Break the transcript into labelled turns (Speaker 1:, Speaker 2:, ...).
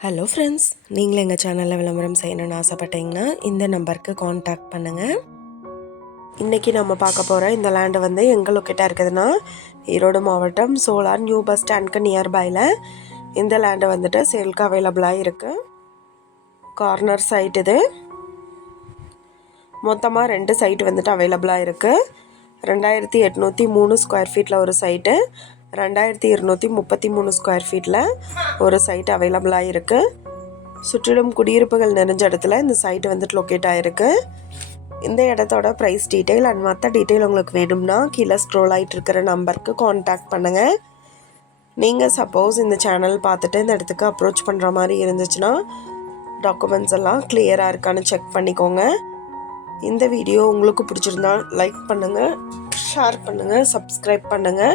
Speaker 1: Hello friends நீங்களும் எங்கள் சேனலில் விளம்பரம் செய்யணும்னு ஆசைப்பட்டீங்கன்னா இந்த நம்பருக்கு காண்டாக்ட் பண்ணுங்கள் இன்றைக்கி நம்ம பார்க்க போகிற இந்த லேண்டு வந்து எங்கே லொக்கேட்டாக இருக்குதுன்னா ஈரோடு மாவட்டம் சோலார் நியூ பஸ் ஸ்டாண்ட்க்கு நியர்பையில் இந்த லேண்டு வந்துட்டு சேல்க்கு அவைலபிளாக இருக்குது கார்னர் சைட் இது. மொத்தமாக ரெண்டு சைட் வந்துட்டு அவைலபிளாக இருக்குது ரெண்டாயிரத்தி எட்நூற்றி மூணு ஸ்கொயர் ஃபீட்டில் ஒரு சைட்டு ரெண்டாயிரத்தி இருநூற்றி முப்பத்தி மூணு ஸ்கொயர் ஃபீட்டில் ஒரு சைட் அவைலபிளாக இருக்குது சுற்றிலும் குடியிருப்புகள் நிறைஞ்ச இடத்துல இந்த சைட் வந்துட்டு லொக்கேட் ஆகிருக்கு இந்த இடத்தோட ப்ரைஸ் டீட்டெயில் அண்ட் மற்ற டீட்டெயில் உங்களுக்கு வேணும்னா கீழே ஸ்க்ரோல் ஆகிட்டு இருக்கிற நம்பருக்கு காண்டாக்ட் பண்ணுங்கள் நீங்கள் சப்போஸ் இந்த சேனல் பார்த்துட்டு இந்த இடத்துக்கு அப்ரோச் பண்ணுற மாதிரி இருந்துச்சுன்னா டாக்குமெண்ட்ஸ் எல்லாம் கிளியராக இருக்கான்னு செக் பண்ணிக்கோங்க. இந்த வீடியோ உங்களுக்கு பிடிச்சிருந்தா லைக் பண்ணுங்கள் ஷேர் பண்ணுங்கள் சப்ஸ்கிரைப் பண்ணுங்கள்